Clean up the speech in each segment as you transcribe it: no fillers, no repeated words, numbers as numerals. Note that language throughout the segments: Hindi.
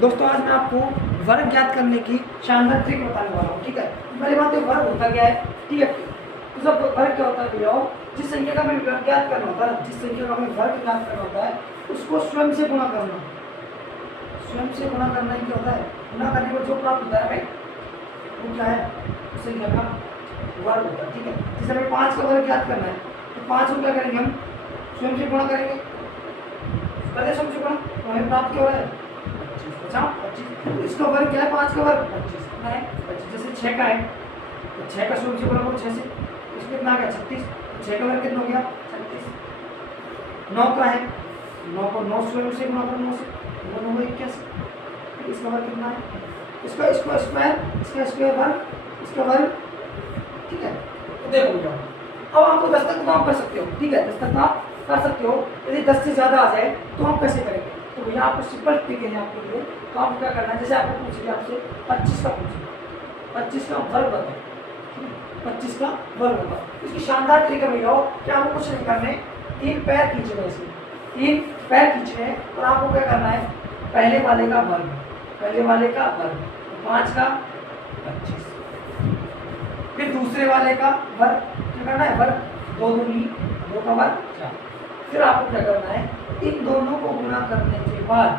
दोस्तों आज मैं आपको वर्ग ज्ञात करने की शानदार ट्रिक बताने वाला हूँ। ठीक है, पहली बात, वर्ग होता क्या है? ठीक है, तो सब वर्ग क्या होता है भैया? जिस संख्या का हमें वर्ग ज्ञात करना होता है, जिस संख्या का हमें वर्ग ज्ञात करना होता है उसको स्वयं से गुणा करना। स्वयं से गुणा करना ही क्या होता है? गुणा करने पर जो प्राप्त होता है भाई वो क्या है? उस संख्या का वर्ग होता है। ठीक है, जैसे हमें 5 का वर्ग ज्ञात करना है तो 5 को क्या करेंगे? हम स्वयं से गुणा करेंगे। पहले स्वयं से गुणा तो हमें प्राप्त क्या हो रहा है? 25। इसका वर्ग क्या है? 5 का वर्ग 25 कितना है? 25। जैसे 6 का है तो 6 का स्वयं से गुणा करो 6 से, इसमें कितना आ गया? 36। 6 का वर्ग कितना हो गया? 36। 9 का है, 9 को 9 स्वयं से गुणा करो 9 से, 9 9 21। इसका वर्ग कितना है? इसका स्क्वायर, इसका स्क्वायर वर्ग, इसका वर्ग। ठीक है, तो देखो भैया अब आपको 10 तक तो आप कर सकते हो। ठीक है, 10 तक आप कर सकते हो। यदि 10 से ज़्यादा आ जाए तो हम कैसे करेंगे? तो भैया आपको सिंपल ट्रिक है आपके लिए। तो आप क्या करना है, जैसे आपको पूछ लिया आपसे 25 का पूछिए, 25 का वर्ग बताओ, 25 का वर्ग बताओ। इसकी शानदार ट्रिक है भैया कि आपको कुछ नहीं करना है, 3 पैर खींचने इसके, 3 पैर खींचने और आपको क्या करना है? पहले वाले का वर्ग, पहले वाले का वर्ग 5 का 25, फिर दूसरे वाले का वर्ग क्या करना है? वर्ग 2 दूनी 2 का वर्ग 4। फिर आपको क्या करना है? इन दोनों को गुणा करने के बाद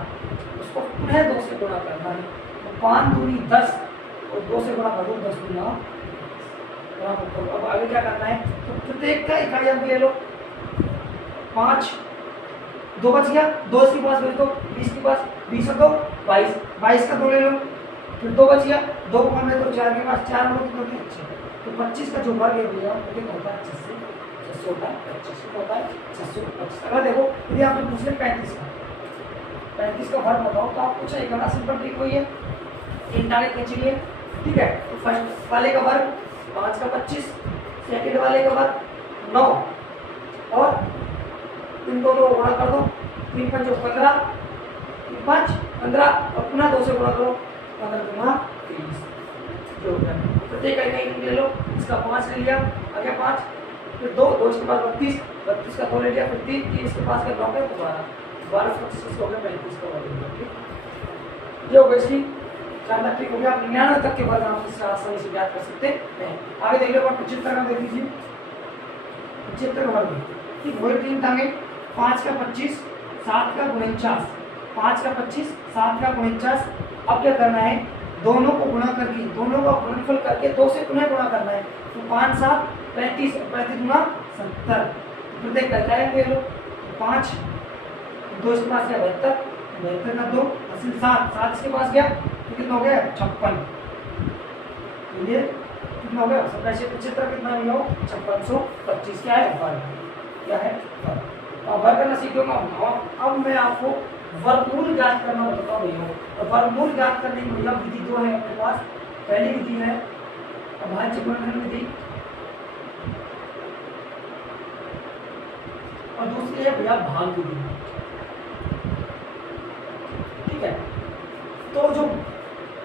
उसको पुनः 2 से गुणा करना है। तो 5 दूनी 10 और 2 से गुणा करो 10 गुना। अब आगे क्या करना है? तो प्रत्येक का इकाई अंक ले लो। 5 2 बच गया, 2 इसके पास भेज दो, 20 के पास 20 और 2 22, 22 का 2 ले लो। फिर 2 बच गया, 2 को हमने तो 4 के पास 4 और कितना थे? 6। तो 25 का जो वर्ग है भैया वो कितना होता है? 600 होता है, 25 होता है 625। अगर देखो यदि आपने पूछ लिया 35 का वर्ग बताओ तो आप कुछ नहीं करना, सिंपल ट्रिक वही है, इन डायरेक्ट खींच लिए। ठीक है, तो फर्स्ट वाले का वर्ग 5 का 25, सेकंड वाले का वर्ग 9 और इन दोनों को गुणा कर दो, 3 5 15, 5 15 और पुनः 2 से गुणा करो, 15 गुना 30 जो हो गया। प्रत्येक का इकाई ले लो, इसका 5 ले लिया, आ गया 5, फिर 2 2 इसके पास 32, 32 का 2 ले लिया, फिर 3 3 इसके पास का 9 का 12, 12 25 हो गया 35 का वर्ग हो गया। ठीक, ये हो गई इसकी शानदार ट्रिक हो गया। आप 99 तक के वर्ग आप इससे आसानी से ज्ञात कर सकते हैं। आगे देख लो 75 का देख लीजिए, 75 का वर्ग ठीक वही 3 टांगे, 5 का 25 7 का 49, 5 का 25 7 का 49। अब क्या करना है? दोनों को गुणा करके, दोनों का गुणनफल करके 2 से पुनः गुणा करना है। तो 5 7 35, 35 गुना 70। प्रत्येक का क्या ले लो, 5 2 इसके पास गया 72, 72 का 2 80, 7 7 इसके पास गया तो कितना हो गया? 56। ये कितना हो गया? 75 कितना हुआ? 5625। क्या है? वर्ग। क्या है? वर्ग। वर्ग करना सीखोगा। अब मैं आपको वर्गमूल ज्ञात करना बताता हूँ भैया। और वर्गमूल ज्ञात करने की भैया विधि 2 है अपने पास। पहली विधि है अभाज्य गुणनखंड विधि और दूसरी है भैया भाग विधि। ठीक है, तो जो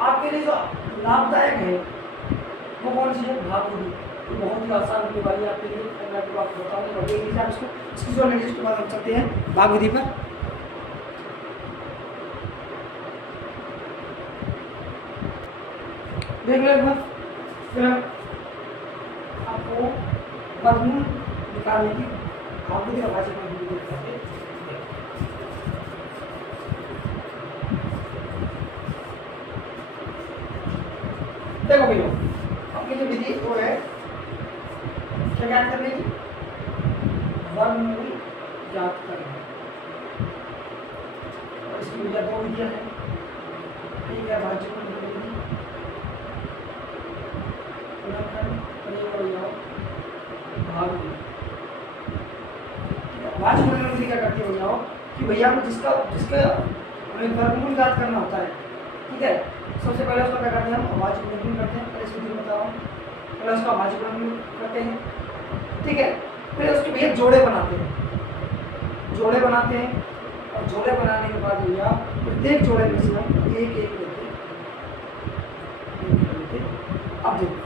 आपके लिए जो लाभदायक है वो कौन सी है? भाग विधि। तो बहुत ही आसान होने वाली है आपके लिए। मैं आपको बताऊंगा इसकी जो नेक्स्ट के बाद हम चलते हैं भाग विधि पर। देख लो फिर आपको वर्गमूल निकालने की भाग विधि का भाज्य गुणनखंड विधि बताते हैं। देखो भैया अपनी जो विधि वो है क्या ज्ञात करने की? वर्गमूल ज्ञात करना। और इसकी भैया 2 विधियां हैं। एक है भाज्य गुणनखंड विधि, भाग विधि। भाज्य गुणनखंड विधि क्या करती है भैया कि भैया को जिसका हमें वर्गमूल ज्ञात करना होता है। ठीक है, सबसे पहले उसका क्या करते हैं? हम अभाज्य गुणनखंड करते हैं। पहले इस विधि में बता रहा हूँ, पहले उसका अभाज्य गुणनखंड करते हैं। ठीक है, फिर उसके भैया जोड़े बनाते हैं, जोड़े बनाते हैं और जोड़े बनाने के बाद भैया प्रत्येक जोड़े में से हम एक एक लेते हैं। अब देखो,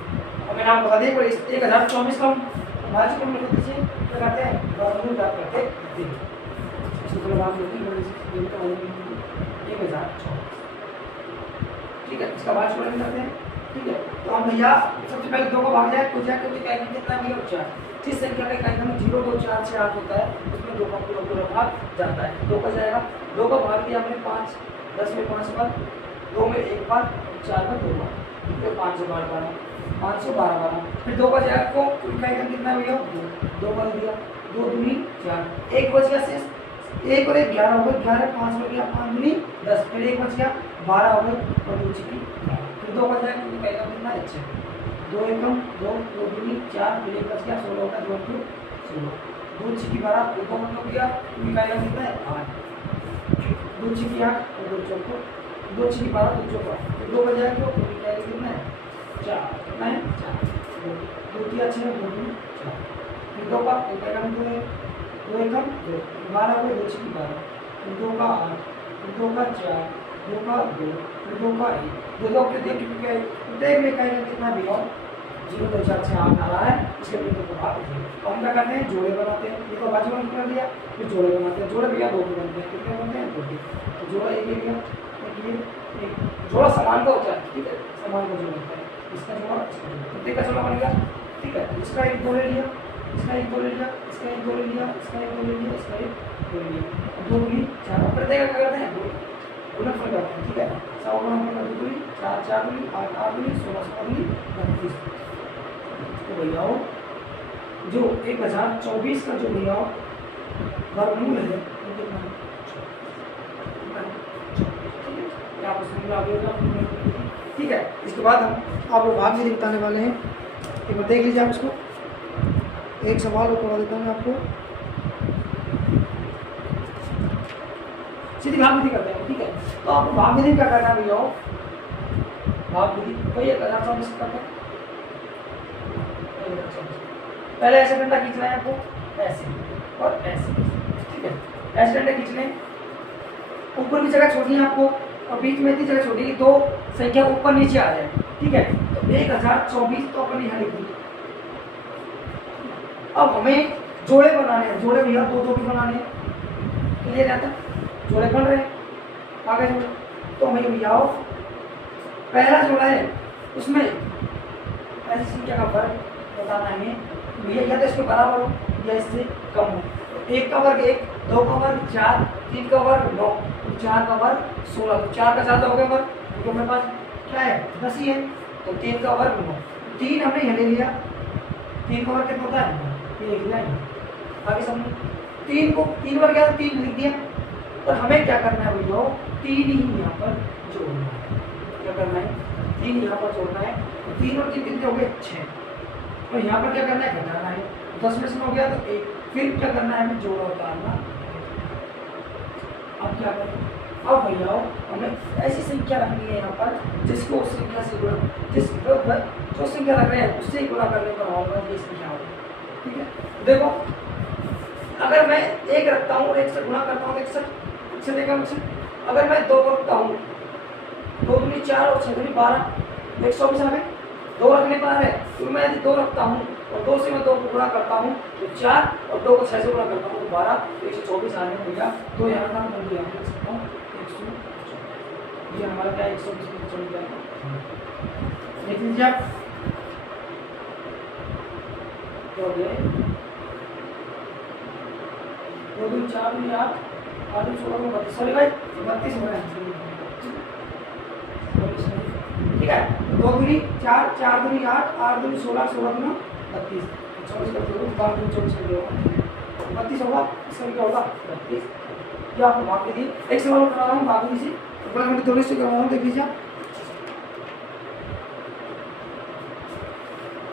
अब मैंने आपको बता दिया 1024 का अभाज्य गुणनखंड से क्या करते हैं? वर्गमूल ज्ञात करते हैं। 1024 है, इसका भाग छोड़ने करते हैं। ठीक है, तो हम भैया सबसे पहले 2 को भाग जाए तो जाकर भी क्या करेंगे, कितना भी 4 जिस संख्या का कहीं 0 2 4 6 8 होता है उसमें 2 का पूरा भाग जाता है। 2 का जाएगा, 2 का भाग दिया हमने 5, 10 में 5 बार, 2 में 1 बार, 4 में 2 बार, फिर 5 से 12 512 फिर 2 का जाएगा को कहीं कितना भैया 2 कर दिया, 2 दूनी 4, 1 बच गया शेष, 1 और 1 11 हो गए, 11 5 हो गया, 5 दूनी 10, फिर 1 बच गया 12 हो गए और 2 चिकी, फिर 2 का जाएगा क्योंकि पहला कितना अच्छा 2 एकम 2 2 दूनी 4, फिर 1 बच गया 16 होगा, 2 2 16, 2 चिकी 12 2 को मतलब गया क्योंकि पहला कितना है 8, 2 चिकी 8 और 2 चौको 2 चिकी 12 2 चौको, फिर 2 का जाएगा क्योंकि पहले कितना है 4, कितना है 4, 2 3 अच्छे हैं 2 2 4, फिर 2 का पहला मतलब है 2 एकम 2 12 हो गए, 2 चिकी 12, फिर 2 का 8, फिर 2 का 4, 2 का 2, फिर 2 का 1, 2 के देख के देख में कहीं कितना भी हो 0 2 4 6 8 आ रहा है, इसके बिंदु को भाग देंगे। तो हम क्या करते हैं जोड़े बनाते हैं, ये तो बाजू में कर दिया, फिर जोड़े बनाते हैं, जोड़े भैया 2 के बनते हैं, कितने बनते हैं 2 के, तो जोड़ा एक एक जोड़ा समान का होता है। ठीक है, समान का जोड़ा होता है, इसका जोड़ा प्रत्येक का जोड़ा बन गया। ठीक है, इसका एक 2 ले लिया, इसका एक 2 ले लिया, इसका एक 2 ले लिया, इसका एक 2 ले लिया, इसका एक 2 ले लिया, 2 दूनी 4, प्रत्येक का क्या करते हैं 2 गुणनफल करते हैं। ठीक है, 100 गुणनफल 2 दूनी 4 4 दूनी 8 8 दूनी 16 16 दूनी 32। तो भैया जो 1024 का जो भैया वर्गमूल है वो कितना है? आपको समझ में आ गया होगा। ठीक है, इसके बाद हम आपको भाग विधि बताने वाले हैं, एक बार देख लीजिए आप इसको। एक सवाल और करवा देता हूँ मैं आपको, सीधी भाग विधि करते हैं। ठीक है, तो आपको भाग विधि क्या करना है भैया, भाग विधि वही 1024 करते हैं। पहले ऐसे डंडा खींचना है आपको, ऐसे और ऐसे। ठीक है, ऐसे डंडे खींचने, ऊपर की जगह छोड़नी है आपको और बीच में इतनी जगह छोड़ी 2 संख्या ऊपर नीचे आ जाए। ठीक है, तो 1024 तो अपन यहाँ लिख दी। अब हमें जोड़े बनाने हैं, जोड़े भैया 2 2 के बनाने हैं, क्लियर जाता जोड़े बन रहे हैं आगे जोड़े। तो हमें भैया पहला जोड़ा है उसमें ऐसी संख्या का वर्ग बताना है भैया, या तो इसके बराबर हो या इससे कम हो। 1 का वर्ग 1, 2 का वर्ग 4, 3 का वर्ग 9, 4 का वर्ग 16, तो 4 का 4 हो गया वर्ग, क्योंकि हमारे पास क्या है 10 ही है, तो 3 का वर्ग 9, 3 हमने यहाँ ले लिया, 3 का वर्ग कितना होता है 1 आगे समझो। 3 को 3 वर्ग गया तो 3 लिख दिया, और हमें क्या करना है भैया 3 ही यहाँ पर जोड़ना है। क्या करना है 3 यहाँ पर जोड़ना है, 3 और 3 कितने हो गए 6, और यहाँ पर क्या करना है घटाना है, 10 में से हो गया तो 1, फिर क्या करना है हमें जोड़ा उतारना। अब क्या करें, अब भैया हमें ऐसी संख्या रखनी है यहाँ पर जिसको उस संख्या से गुणा, जो संख्या रख रहे हैं उससे ही गुणा करने पर होगा ये संख्या होगी। ठीक है, देखो अगर मैं 1 रखता हूँ 1 से गुणा करता हूँ 61 से देखा मुझसे, अगर मैं 2 रखता हूँ 2 दूनी 4 और 6 दूनी 12, 124 आ गए। 2 रखने पर है तो मैं यदि 2 रखता हूँ और 2 से मैं 2 को गुणा करता हूँ तो 4 और 2 को 6 से गुणा करता हूँ तो 12, 124 आने भैया। तो यहाँ का मैं लिख सकता हूँ 124, ये हमारा क्या 120 में चल गया, देख लीजिए आप। तो गए 2 दूनी 4 दूनी 8 8 दूनी 16 32, सॉरी भाई 32 हो रहा है। ठीक है, 2 दूनी 4 4 दूनी 8 8 दूनी 16 16 दूनी 32, 24 कर दो 12 दूनी 24 कर दो 32 होगा, इसका क्या होगा 32। ये आपको भाग विधि एक सवाल करा रहा हूँ भाग विधि से, ऊपर मैं थोड़ी सी करवा रहा हूँ, देख लीजिए।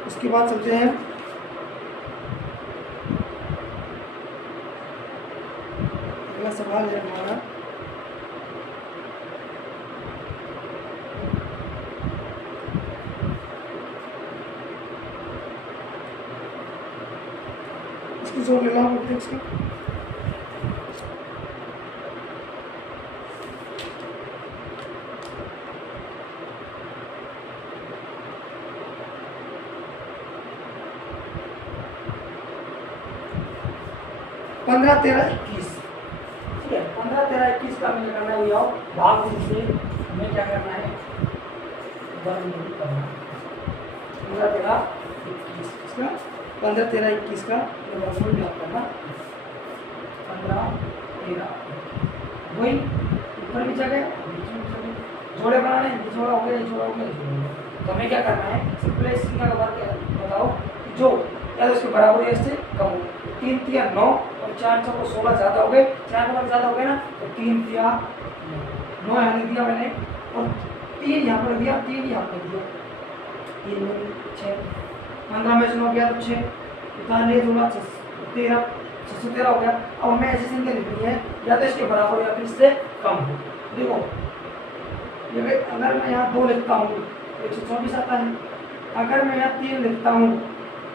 उसके बाद चलते हैं अगला सवाल है हमारा, इसकी जोड़ ले लो इसका। पंद्रह 13 21, ठीक है 15 13 21 का हमें करना है भैया भाग विधि से। हमें क्या करना है वर्ग मूल करना। 15 13 21 इसका 15 13 21 का वर्गमूल ज्ञात करना। 15 13 वही ऊपर भी जगह जोड़े बनाने, ये जोड़ा हो गया, ये जोड़ा हो गया, ये जोड़ा हो गया। तो हमें क्या करना है, सिंपल इस संख्या का वर्ग बताओ कि जो या तो इसके बराबर या इससे कम हो। 3 तिया 9 और 4 चौको 16 ज़्यादा हो गए, 4 का वर्ग ज़्यादा हो गया ना, तो 3 तिया 9 यहाँ लिख दिया मैंने और 3 यहाँ पर दिया, 3 यहाँ पर दिया, 3 6 15 में से 9 गया तो 6 इतना जोड़ा 13 613 हो गया। अब हमें ऐसी संख्या लिखनी है या तो इसके बराबर या फिर इससे कम हो। देखो ये अगर मैं यहाँ 2 लिखता हूँ 124 आता है, अगर मैं यहाँ 3 लिखता हूँ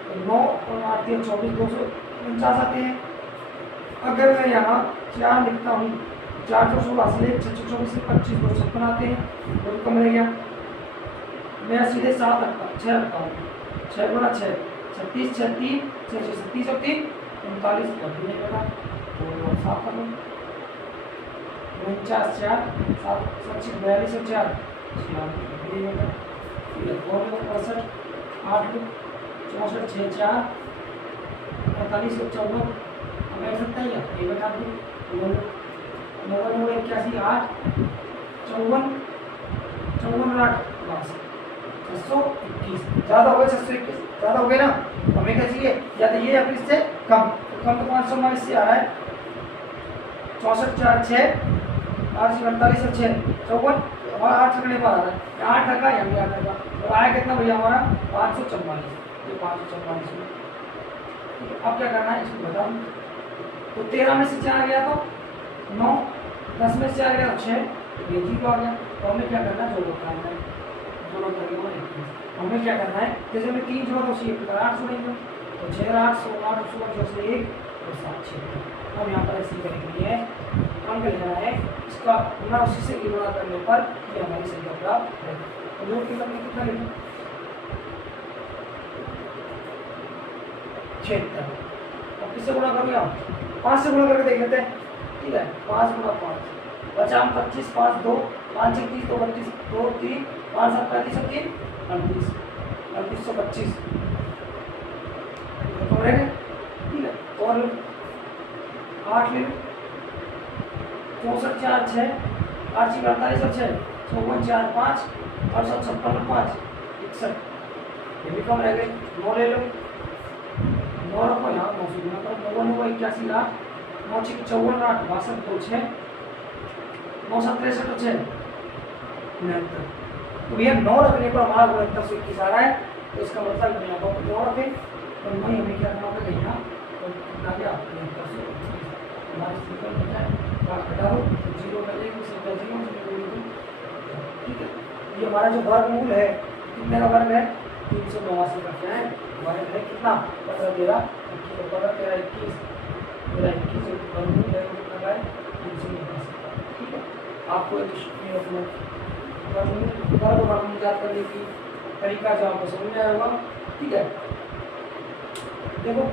तो 9 और 8 3 24 249 आते हैं। अगर मैं यहाँ 4 लिखता हूँ 4 तो 16 से 624 से 25 256 आते हैं, बहुत कम रह गया। मैं सीधे 7 रखता हूँ 6 रखता हूँ, 6 गुना 6 36 6 3 6 6 37 और 3 39 कर दिया और 7 कर लो 49 4 7 7 42 और 4 65 8 64 6 4 48 और 54 अब ऐसा सकता है क्या, ये बता दूँ 89 81 8 54 54 और 8 621 ज़्यादा हो गए, 621 ज़्यादा हो गए ना। हमें क्या चाहिए, या तो ये या फिर इससे कम, तो कम तो 500 इससे आ रहा है 64 4 6 8 48 और 6 54 हमारा 8 रखने पर आ रहा है, 8 रखा यहाँ भी 8 रखा, तो आया कितना भैया हमारा 544, ये 544 में। अब क्या करना है इसको बताओ, तो 13 में से 4 गया तो 9, 10 में से 4 गया तो 6, ये 0 आ गया। तो हमें क्या करना है, जोड़ो करना है, जोड़ो करेंगे 21। हमें क्या करना है, जैसे हमें 3 जोड़ा तो उसी 8 जोड़ेंगे, तो 6 8 16 8 16 से 1 और 7 6। अब यहाँ पर ऐसे करेंगे है अंक लिखना है, इसका गुना उसी से गुणा करने पर ये हमारी संख्या प्राप्त है। तो जोड़ के करने कितना लिखें 76। अब किससे गुणा करूँगा, 5 से गुणा करके देख लेते हैं, ठीक है। 5 गुणा 5 50 25 5 2 5 21 2 32 2 3 5 7 35 और 3 38 3825 तो रहेगा, ठीक है। और 8 ले 64 4 6 8 6 48 और 6 54 4 5 और 56 5 61, ये भी कम रह गए। 9 ले लो, 9 रखो यहाँ 9 से गुणा करो, 9 9 81 8 9 6 54 8 62 2 6 9 7 63 और 6 69। तो भैया 9 रखने पर हमारा गुण 121 आ रहा है, तो इसका मतलब यहाँ पर 9 रखें तो वही हमें क्या करना होगा यहाँ तो कितना गया 121 हमारी सिंपल बचा है, घटा दो 0 डालेंगे संख्या 0, ठीक है। ये हमारा जो वर्गमूल है कितने का वर्ग है 389 का, क्या है वर्ग है कितना 15 13 21 15 13 21 वर्गमूल है कितना है 389, ठीक है। आपको एक वर्ग ज्ञात करने की तरीका जो आपको समझ में आया होगा, ठीक है। देखो